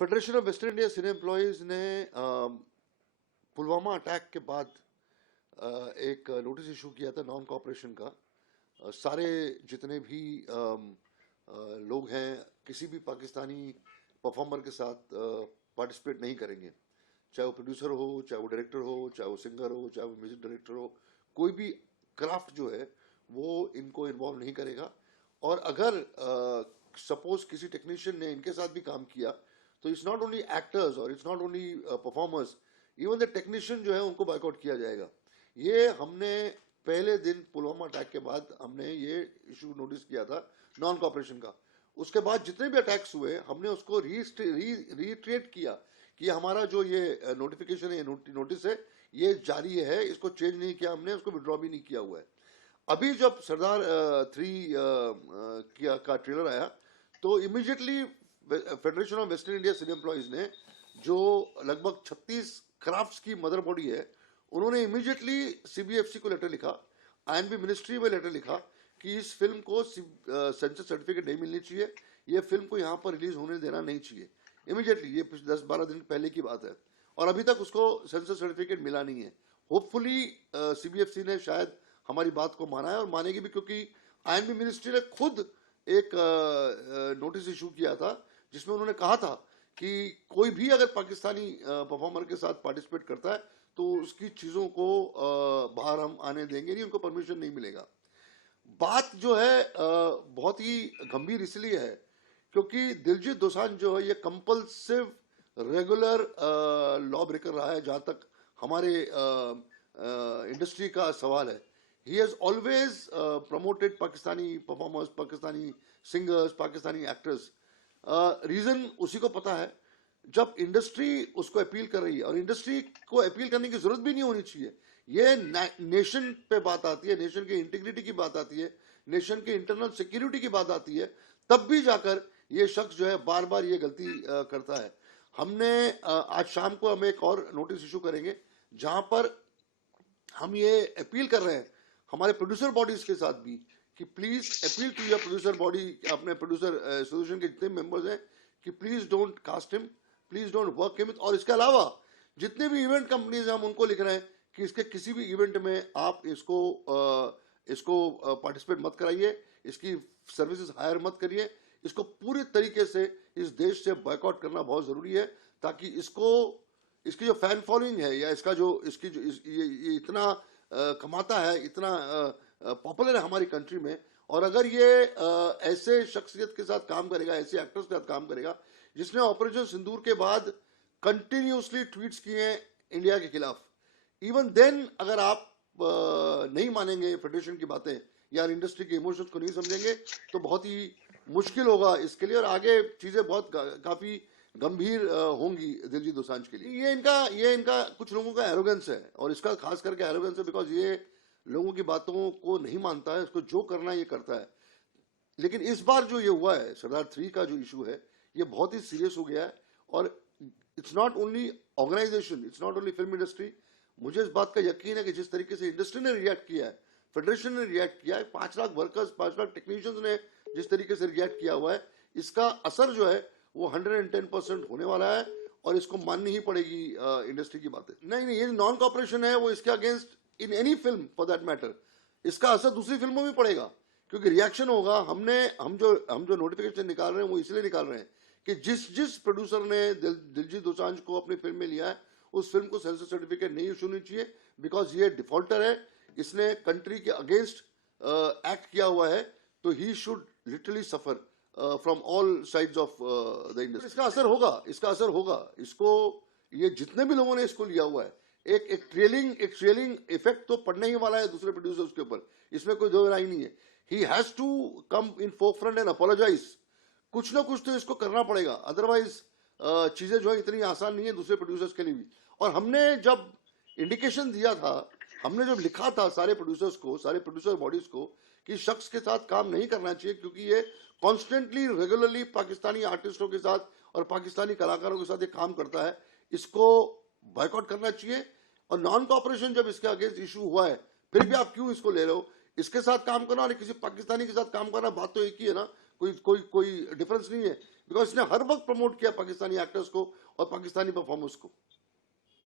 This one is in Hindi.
Federation of western India cine employees ने पुलवामा अटैक के बाद एक नोटिस इशू किया था नॉन कॉपरेशन का। सारे जितने भी लोग हैं किसी भी पाकिस्तानी परफॉर्मर के साथ पार्टिसिपेट नहीं करेंगे, चाहे वो प्रोड्यूसर हो, चाहे वो डायरेक्टर हो, चाहे वो सिंगर हो, चाहे वो म्यूजिक डायरेक्टर हो। कोई भी क्राफ्ट जो है वो इनको इन्वॉल्व नहीं करेगा। और अगर सपोज किसी टेक्नीशियन ने इनके साथ भी काम किया तो इट्स नॉट ओनली एक्टर्स और it's not only performers, even the technician जो है उनको बाइकआउट किया जाएगा। ये हमने पहले दिन पुलवामा अटैक के बाद हमने ये इशू नोटिस किया था नॉन कॉपरेशन का। उसके बाद जितने भी अटैक्स हुए हमने उसको रीट्रेट किया कि हमारा जो ये नोटिफिकेशन है, नोटिस है, ये जारी है, इसको चेंज नहीं किया हमने, उसको विड्रॉ भी नहीं किया हुआ है। अभी जब सरदार 3 का ट्रेलर आया तो immediately federation of western India cine employees ने, जो लगभग 36 क्राफ्ट्स की मदर बॉडी है, उन्होंने इमीडिएटली सीबीएफसी को लेटर लिखा, आईएनबी मिनिस्ट्री में लेटर लिखा कि इस फिल्म को सेंसर सर्टिफिकेट नहीं मिलनी चाहिए, ये फिल्म को यहाँ पर रिलीज होने देना नहीं चाहिए। इमीडिएटली, ये 10-12 दिन पहले की बात है और अभी तक उसको सेंसर सर्टिफिकेट मिला नहीं है। होपफुली सीबीएफसी ने शायद हमारी बात को माना है और मानेगी भी, क्योंकि आईएनबी मिनिस्ट्री ने खुद एक नोटिस इशू किया था जिसमें उन्होंने कहा था कि कोई भी अगर पाकिस्तानी परफॉर्मर के साथ पार्टिसिपेट करता है तो उसकी चीज़ों को बाहर हम आने देंगे नहीं, उनको परमिशन नहीं मिलेगा। बात जो है बहुत ही गंभीर इसलिए है क्योंकि दिलजीत दोसांझ जो है ये कंपल्सिव रेगुलर लॉ ब्रेकर रहा है जहाँ तक हमारे इंडस्ट्री का सवाल है। He has always promoted Pakistani performers, Pakistani singers, Pakistani actors. Reason उसी को पता है, जब इंडस्ट्री उसको अपील कर रही है, और इंडस्ट्री को अपील करने की जरूरत भी नहीं होनी चाहिए, ये नेशन पे बात आती है, नेशन के इंटीग्रिटी की बात आती है, नेशन के इंटरनल सिक्योरिटी की बात आती है, तब भी जाकर ये शख्स जो है बार बार ये गलती करता है। हमने आज शाम को हम एक और नोटिस इशू करेंगे जहां पर हम ये अपील कर रहे हैं हमारे प्रोड्यूसर बॉडीज के साथ भी कि please appeal to your producer body, अपने प्रोड्यूसर एसोसिएशन के जितने मेंबर्स हैं, कि please don't cast him, please don't work him. और इसके अलावा जितने भी इवेंट कंपनीज हैं हम उनको लिख रहे हैं कि इसके किसी भी इवेंट में आप इसको पार्टिसिपेट मत कराइए, इसकी सर्विसेज हायर मत करिए, इसको पूरी तरीके से इस देश से बॉयकॉट करना बहुत जरूरी है, ताकि इसकी जो फैन फॉलोइंग है या इसका जो ये इतना कमाता है, इतना पॉपुलर है हमारी कंट्री में, और अगर ये ऐसे शख्सियत के साथ काम करेगा, ऐसे एक्टर्स के साथ काम करेगा जिसने ऑपरेशन सिंदूर के बाद कंटिन्यूसली ट्वीट्स किए हैं इंडिया के खिलाफ, इवन देन अगर आप नहीं मानेंगे फेडरेशन की बातें या इंडस्ट्री के इमोशंस को नहीं समझेंगे तो बहुत ही मुश्किल होगा इसके लिए, और आगे चीजें बहुत काफी गंभीर होंगी दिलजीत दोसांझ के लिए। ये इनका कुछ लोगों का एरोगेंस है, और इसका खास करके एरोगेंस है बिकॉज ये लोगों की बातों को नहीं मानता है, इसको जो करना है ये करता है। लेकिन इस बार जो ये हुआ है, सरदार 3 का जो इशू है, ये बहुत ही सीरियस हो गया है। और it's not only organisation, it's not only film industry. मुझे इस बात का यकीन है कि जिस तरीके से इंडस्ट्री ने रिएक्ट किया है, फेडरेशन ने रिएक्ट किया है, 5 लाख वर्कर्स, 5 लाख टेक्नीशियंस ने जिस तरीके से रिएक्ट किया हुआ है, इसका असर जो है वो 110% होने वाला है, और इसको माननी ही पड़ेगी इंडस्ट्री की बातें। नहीं, ये नॉन कॉपरेशन है वो इसके against in any film for that matter, इसका असर दूसरी फिल्मों में पड़ेगा, क्योंकि रिएक्शन होगा। हम जो नोटिफिकेशन निकाल रहे हैं वो इसलिए निकाल रहे हैं कि जिस प्रोड्यूसर ने दिलजीत दोसांझ को अपनी फिल्म में लिया है उस फिल्म को सेंसर सर्टिफिकेट नहीं इशू होनी चाहिए, बिकॉज ये डिफॉल्टर है, इसने कंट्री के अगेंस्ट एक्ट किया हुआ है, तो he should literally suffer from all sides of the industry. इसका असर होगा इसको, ये जितने भी लोगों ने इसको लिया हुआ है, एक ट्रेलिंग इफेक्ट तो पड़ने ही वाला है दूसरे प्रोड्यूसर्स के ऊपर, इसमें कोई दो राय नहीं है। He has to come in forefront and apologise, कुछ ना कुछ तो इसको करना पड़ेगा, अदरवाइज चीजें जो है इतनी आसान नहीं है दूसरे प्रोड्यूसर्स के लिए भी। और हमने जब इंडिकेशन दिया था, हमने जब लिखा था सारे प्रोड्यूसर्स को, सारे प्रोड्यूसर बॉडीज को, कि शख्स के साथ काम नहीं करना चाहिए क्योंकि ये कॉन्स्टेंटली रेगुलरली पाकिस्तानी आर्टिस्टों के साथ और पाकिस्तानी कलाकारों के साथ ये काम करता है, इसको बॉयकॉट करना चाहिए। और नॉन कॉपरेशन जब इसके अगेंस्ट इशू हुआ है, फिर भी आप क्यों इसको ले रहे हो? इसके साथ काम करना और किसी पाकिस्तानी के साथ काम करना बात तो एक ही है ना, कोई डिफरेंस नहीं है। बिकॉज इसने हर वक्त प्रमोट किया पाकिस्तानी एक्टर्स को और पाकिस्तानी परफॉर्मर्स को।